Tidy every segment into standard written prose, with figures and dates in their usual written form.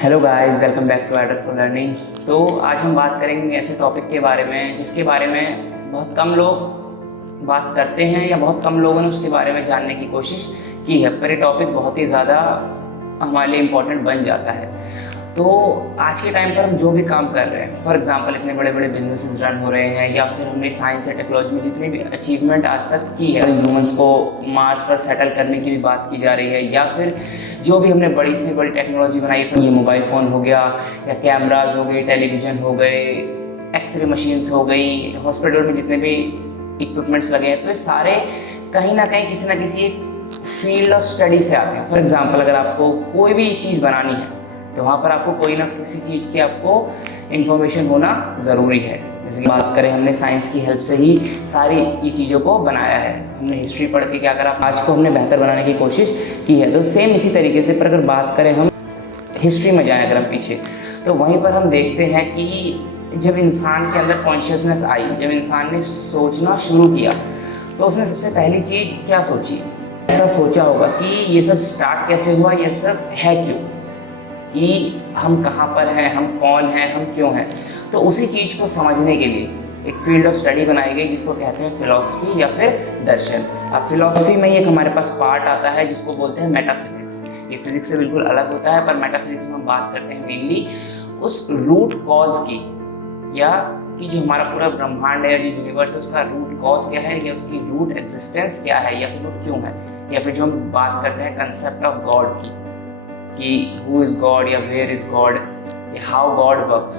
Hello guys, welcome back to एडर for learning. तो आज हम बात करेंगे ऐसे टॉपिक के बारे में जिसके बारे में बहुत कम लोग बात करते हैं या बहुत कम लोगों ने उसके बारे में जानने की कोशिश की है, पर ये टॉपिक बहुत ही ज़्यादा हमारे लिए इम्पोर्टेंट बन जाता है। तो आज के टाइम पर हम जो भी काम कर रहे हैं, फॉर एग्जांपल इतने बड़े बड़े बिजनेसेस रन हो रहे हैं या फिर हमने साइंस या टेक्नोलॉजी में जितनी भी अचीवमेंट आज तक की है, ह्यूमंस को मार्स पर सेटल करने की भी बात की जा रही है, या फिर जो भी हमने बड़ी से बड़ी टेक्नोलॉजी बनाई, फिर ये मोबाइल फ़ोन हो गया या कैमराज हो गए, टेलीविज़न हो गए, एक्सरे मशीन्स हो गई, हॉस्पिटल में जितने भी इक्विपमेंट्स लगे हैं, तो ये सारे कहीं ना कहीं किसी ना किसी एक फील्ड ऑफ स्टडी से आते हैं। फॉर एग्जांपल अगर आपको कोई भी चीज़ बनानी है तो वहाँ पर आपको कोई ना किसी चीज़ की आपको इन्फॉर्मेशन होना ज़रूरी है। जैसे कि बात करें, हमने साइंस की हेल्प से ही सारी ये चीज़ों को बनाया है। हमने हिस्ट्री पढ़ के क्या करा, आज को हमने बेहतर बनाने की कोशिश की है। तो सेम इसी तरीके से, पर अगर बात करें हम हिस्ट्री में जाएं अगर हम पीछे, तो वहीं पर हम देखते हैं कि जब इंसान के अंदर कॉन्शियसनेस आई, जब इंसान ने सोचना शुरू किया, तो उसने सबसे पहली चीज़ क्या सोची, ऐसा सोचा होगा कि ये सब स्टार्ट कैसे हुआ, ये सब है क्यों, कि हम कहाँ पर हैं, हम कौन हैं, हम क्यों हैं। तो उसी चीज़ को समझने के लिए एक फील्ड ऑफ स्टडी बनाई गई जिसको कहते हैं फिलॉसफी या फिर दर्शन। अब फिलॉसफी में एक हमारे पास पार्ट आता है जिसको बोलते हैं मेटाफिजिक्स। ये फिजिक्स से बिल्कुल अलग होता है, पर मेटाफिजिक्स में हम बात करते हैं मेनली उस रूट कॉज की, या कि जो हमारा पूरा ब्रह्मांड है या जो यूनिवर्स है उसका रूट कॉज क्या है, या उसकी रूट एग्जिस्टेंस क्या है, या फिर वो क्यों है। या फिर जो हम बात करते हैं कंसेप्ट ऑफ गॉड की, कि हु इज गॉड या वेयर इज गॉड, या हाउ गॉड वर्क्स,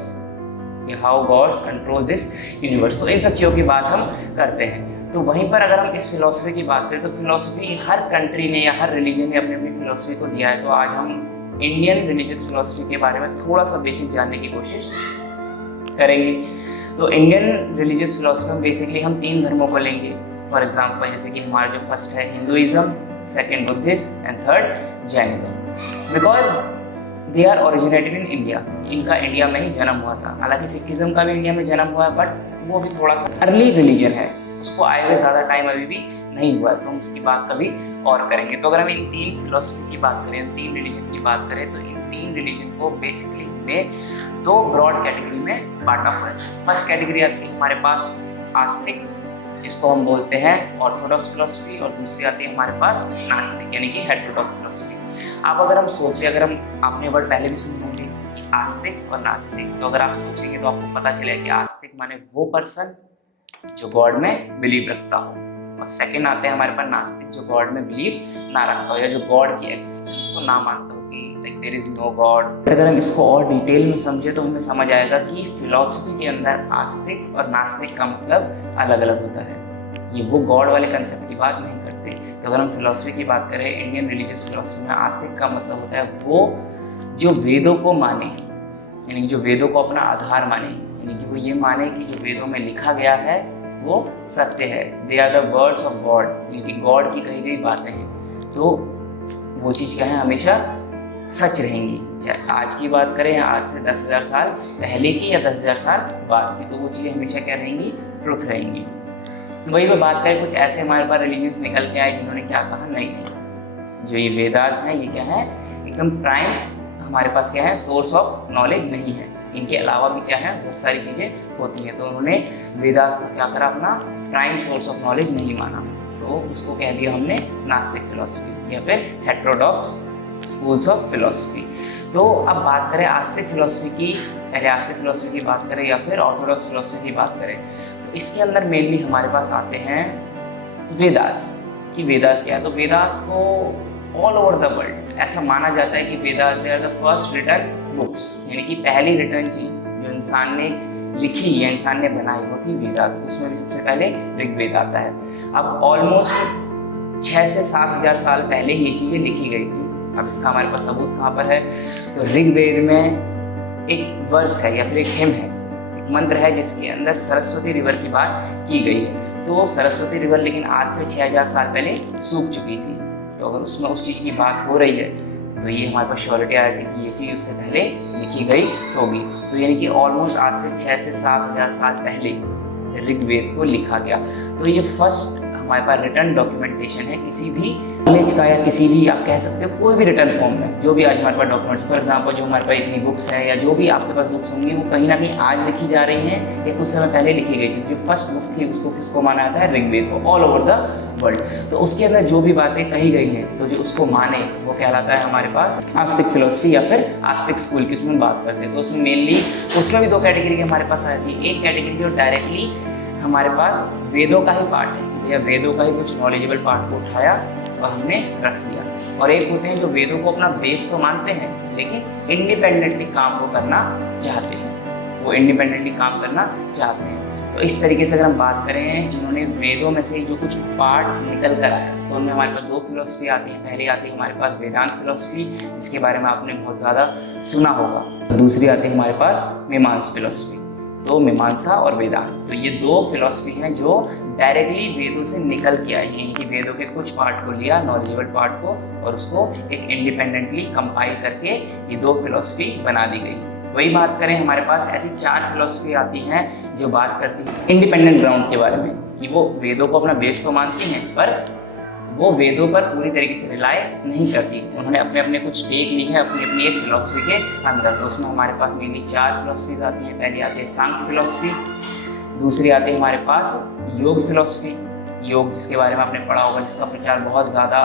या how Gods control this universe. तो इन सब चीज़ों की बात हम करते हैं। तो वहीं पर अगर हम इस फिलॉसफी की बात करें, तो फिलॉसफी हर कंट्री ने या हर रिलीजन ने अपनी अपनी फिलॉसफी को दिया है। तो आज हम इंडियन रिलीजियस फिलॉसफी के बारे में थोड़ा सा बेसिक जानने की कोशिश करेंगे। तो इंडियन रिलीजियस फिलॉसफी में बेसिकली हम 3 धर्मों को लेंगे। फॉर एग्जाम्पल, जैसे कि हमारा जो फर्स्ट है Hinduism, second Buddhist and third Jainism. Because they are originated in India, इनका इंडिया में ही जन्म हुआ था। हालांकि सिखिज्म का भी इंडिया में जन्म हुआ है, बट वो भी थोड़ा सा अर्ली रिलीजन है, उसको आए हुए ज़्यादा टाइम अभी भी नहीं हुआ है, तो हम उसकी बात कभी और करेंगे। तो अगर हम इन 3 फिलोसफी की बात करें, 3 रिलीजन की बात करें, तो इन 3 रिलीजन को बेसिकली हमने 2 ब्रॉड कैटेगरी में बांटा हुआ है। फर्स्ट कैटेगरी आती है हमारे पास आस्तिक, इसको हम बोलते हैं ऑर्थोडॉक्स फिलोसफी, और दूसरी आती है हमारे पास नास्तिक यानी कि हेटेरोडॉक्स फिलोसफी। अब अगर हम सोचें, अगर हम आपने वर्ड पहले भी सुने होंगे कि आस्तिक और नास्तिक, तो अगर आप सोचेंगे तो आपको पता चलेगा कि आस्तिक माने वो पर्सन जो गॉड में बिलीव रखता हो, और सेकंड आते हैं हमारे पास नास्तिक जो गॉड में बिलीव ना रखता हो, या जो गॉड की एग्जिस्टेंस को ना मानता हो कि like there is no God. अगर हम इसको और डिटेल में समझे तो हमें समझ आएगा कि फिलॉसफी के अंदर आस्तिक और नास्तिक का मतलब अलग अलग होता है। ये वो गॉड वाले कंसेप्ट की बात नहीं करते। तो अगर हम फिलॉसफी की बात करें, इंडियन रिलीजियस फिलॉसफी में आस्तिक का मतलब होता है वो जो वेदों को माने, यानी जो वेदों को अपना आधार माने, यानी कि वो ये माने कि जो वेदों में लिखा गया है वो सत्य है। They are the words of God, यानी कि गॉड की कही गई बातें हैं, तो वो चीज़ क्या है, हमेशा सच रहेंगी। चाहे आज की बात करें या आज से 10,000 साल पहले की या 10,000 साल बाद की, तो वो चीज़ें हमेशा क्या रहेंगी, ट्रुथ रहेंगी। वही पे बात करें, कुछ ऐसे हमारे पास रिलीजन्स निकल के आए जिन्होंने क्या कहा, नहीं नहीं, जो ये वेदास हैं ये क्या है, एकदम प्राइम हमारे पास क्या है, सोर्स ऑफ नॉलेज नहीं है। इनके अलावा भी क्या है, बहुत सारी चीज़ें होती हैं। तो उन्होंने वेदास को क्या करा, अपना प्राइम सोर्स ऑफ नॉलेज नहीं माना, तो उसको कह दिया हमने नास्तिक फिलॉसफी या फिर हेटेरोडॉक्स स्कूल्स ऑफ फिलॉसफी। तो अब बात करें आस्तिक फिलॉसफी की, पहले आस्तिक फिलॉसफी की बात करें या फिर ऑर्थोडॉक्स फिलॉसफी की बात करें, तो इसके अंदर मेनली हमारे पास आते हैं वेदास। कि वेदास क्या है, तो वेदास को ऑल ओवर द वर्ल्ड ऐसा माना जाता है कि Vedas they are the first written books, यानी कि पहली रिटन चीज जो इंसान ने लिखी या इंसान ने बनाई वो थी वेदास। उसमें भी सबसे पहले ऋग्वेद आता है। अब ऑलमोस्ट 6 से 7,000 साल पहले ये चीज़ें लिखी गई थी। अब इसका हमारे पास सबूत कहाँ पर है, तो ऋग्वेद में एक वर्स है या फिर एक हिम है, एक मंत्र है जिसके अंदर सरस्वती रिवर की बात की गई है। तो सरस्वती रिवर लेकिन आज से 6,000 साल पहले सूख चुकी थी, तो अगर उसमें उस चीज़ की बात हो रही है तो ये हमारे पास श्योरिटी आ रही थी कि ये चीज़ उससे पहले लिखी गई होगी। तो यानी कि ऑलमोस्ट आज से 6 से 7,000 साल पहले ऋग्वेद को लिखा गया। तो ये फर्स्ट हमारे पास रिटर्न डॉक्यूमेंटेशन है किसी भी कॉलेज का, या किसी भी आप कह सकते हो कोई भी रिटर्न फॉर्म में जो भी आज हमारे पास डॉक्यूमेंट्स, फॉर एग्जांपल जो हमारे पास इतनी बुक्स है या जो भी आपके पास बुक्स होंगी वो कहीं ना कहीं आज लिखी जा रही हैं या कुछ समय पहले लिखी गई थी। जो फर्स्ट बुक थी उसको किसको माना जाता है? ऋग्वेद को, ऑल ओवर द वर्ल्ड। तो उसके अंदर जो भी बातें कही गई हैं तो जो उसको माने वो कहलाता है हमारे पास आस्तिक फिलोसफी या फिर आस्तिक स्कूल की, उसमें बात करते हैं। तो उसमें मेनली उसमें भी दो कैटेगरी की हमारे पास आती है। एक कैटेगरी जो डायरेक्टली हमारे पास वेदों का ही पार्ट है कि भैया वेदों का ही कुछ नॉलेजेबल पार्ट को उठाया और हमने रख दिया, और एक होते हैं जो वेदों को अपना बेस तो मानते हैं लेकिन इंडिपेंडेंटली काम को करना चाहते हैं, वो इंडिपेंडेंटली काम करना चाहते हैं। तो इस तरीके से अगर हम बात करें जिन्होंने वेदों में से जो कुछ पार्ट निकल कर आया तो उनमें हमारे पास दो फिलोसफी आती है। पहली आती है हमारे पास वेदांत फिलोसफी, जिसके बारे में आपने बहुत ज़्यादा सुना होगा। दूसरी आती है हमारे पास मीमांसा फिलोसफी। तो मीमांसा और वेदांत, तो ये दो फिलोसफी हैं जो डायरेक्टली वेदों से निकल के आई हैं। इनकी वेदों के कुछ पार्ट को लिया, नॉलेजेबल पार्ट को, और उसको एक इंडिपेंडेंटली कंपाइल करके ये दो फिलोसफी बना दी गई। वही बात करें हमारे पास ऐसी चार फिलोसफी आती हैं जो बात करती हैं इंडिपेंडेंट ग्राउंड के बारे में, कि वो वेदों को अपना बेस तो मानती हैं पर वो वेदों पर पूरी तरीके से रिलाय नहीं करती। उन्होंने अपने अपने कुछ टेक ली है अपनी अपनी एक फिलोसफी के अंदर। तो उसमें हमारे पास मेनली चार फिलोसफीज आती हैं। पहली आती है सांख्य फिलोसफी, दूसरी आती है हमारे पास योग फिलोसफी, योग जिसके बारे में आपने पढ़ा होगा, जिसका प्रचार बहुत ज़्यादा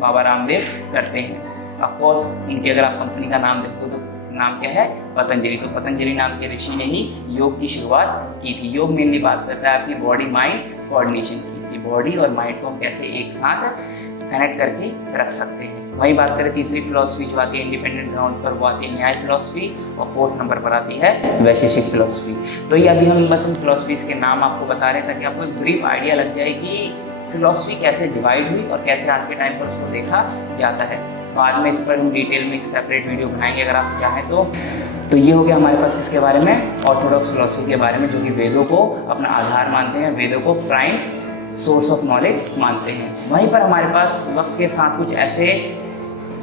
बाबा रामदेव करते हैं। ऑफकोर्स उनकी अगर आप कंपनी का नाम देखो तो नाम क्या है? पतंजलि। तो पतंजलि नाम के ऋषि ने ही योग की शुरुआत की थी। योग मेनली बात करता है आपकी बॉडी माइंड कोऑर्डिनेशन की, बॉडी और माइंड को हम कैसे एक साथ कनेक्ट करके रख सकते हैं। वही बात करें तीसरी फिलोसफी जो आती है इंडिपेंडेंट ग्राउंड पर, वो आती है न्याय फिलोसफी, और फोर्थ नंबर पर आती है वैशेषिक फिलोसफी। तो ये अभी हम बस इन फिलोसफीज के नाम आपको बता रहे हैं ताकि आपको एक ब्रीफ आइडिया लग जाए कि फिलोसफी कैसे डिवाइड हुई और कैसे आज के टाइम पर उसको देखा जाता है। बाद में इस पर हम डिटेल में एक सेपरेट वीडियो बनाएंगे अगर आप चाहें तो ये हो गया हमारे पास किसके बारे में? ऑर्थोडॉक्स फिलोसफी के बारे में, जो कि वेदों को अपना आधार मानते हैं, वेदों को प्राइम सोर्स ऑफ नॉलेज मानते हैं। वहीं पर हमारे पास वक्त के साथ कुछ ऐसे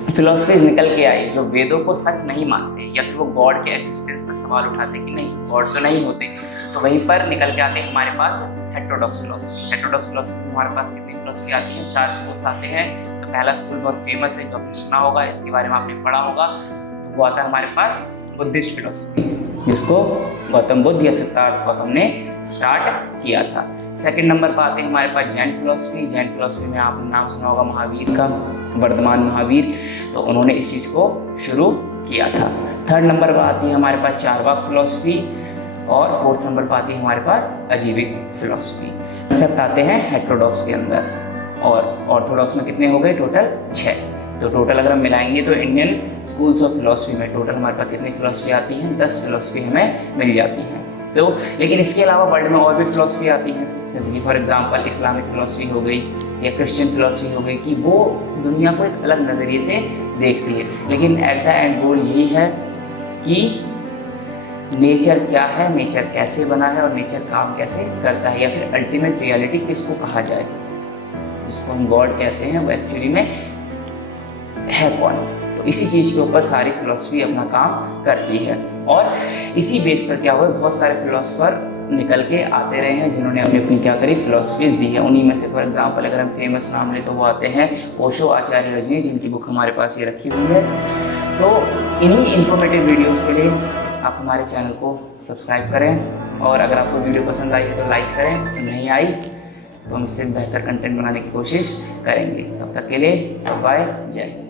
फिलोसफीज निकल के आई जो वेदों को सच नहीं मानते या फिर वो गॉड के एग्जिस्टेंस पर सवाल उठाते कि नहीं गॉड तो नहीं होते। तो वहीं पर निकल के आते हैं हमारे पास हेटेरोडॉक्स फिलोसफी। हेटेरोडॉक्स फिलोसफी में हमारे पास कितनी फिलोसफी आती है? चार स्कूल्स आते हैं। तो पहला स्कूल बहुत फेमस है जो आपने सुना होगा, इसके बारे में आपने पढ़ा होगा, तो वो आता है हमारे पास बुद्धिस्ट फिलोसफी, जिसको गौतम बुद्ध या सिद्धार्थ गौतम ने स्टार्ट किया था। सेकंड नंबर पर आते हैं हमारे पास जैन फिलोसफी। जैन फिलोसफी में आपने नाम सुना होगा महावीर का, वर्धमान महावीर, तो उन्होंने इस चीज़ को शुरू किया था। थर्ड नंबर पर आती है हमारे पास चारवाक फिलोसफी, और फोर्थ नंबर पर आती है हमारे पास अजीविक फिलोसफी। कंसेप्ट आते हैं हेटेरोडॉक्स के अंदर, और ऑर्थोडॉक्स में कितने हो गए? टोटल 6। तो टोटल अगर हम मिलाएंगे तो इंडियन स्कूल्स ऑफ फिलोसफी में टोटल हमारे पास कितनी फिलोसफी आती हैं? 10 फिलोसफी हमें मिल जाती हैं। तो लेकिन इसके अलावा वर्ल्ड में और भी फिलोसफी आती हैं, जैसे कि फॉर एग्जांपल इस्लामिक फिलोसफी हो गई या क्रिश्चियन फिलोसफी हो गई, कि वो दुनिया को एक अलग नज़रिए से देखती है। लेकिन एट द एंड गोल यही है कि नेचर क्या है, नेचर कैसे बना है और नेचर काम कैसे करता है, या फिर अल्टीमेट रियलिटी किसको कहा जाए, जिसको हम गॉड कहते हैं, वो एक्चुअली में है कौन। तो इसी चीज़ के ऊपर सारी फिलोसफी अपना काम करती है, और इसी बेस पर क्या हुआ, बहुत सारे फिलोसफर निकल के आते रहे हैं जिन्होंने अपनी अपनी क्या करी फिलोसफीज दी है। उन्हीं में से फॉर एग्जांपल अगर हम फेमस नाम लें तो वो आते हैं ओशो, आचार्य रजनीश, जिनकी बुक हमारे पास ये रखी हुई है। तो इन्हीं इन्फॉर्मेटिव वीडियोस के लिए आप हमारे चैनल को सब्सक्राइब करें, और अगर आपको वीडियो पसंद आई है तो लाइक करें, तो नहीं आई तो हम इससे बेहतर कंटेंट बनाने की कोशिश करेंगे। तब तक के लिए बाय, जय हिंद।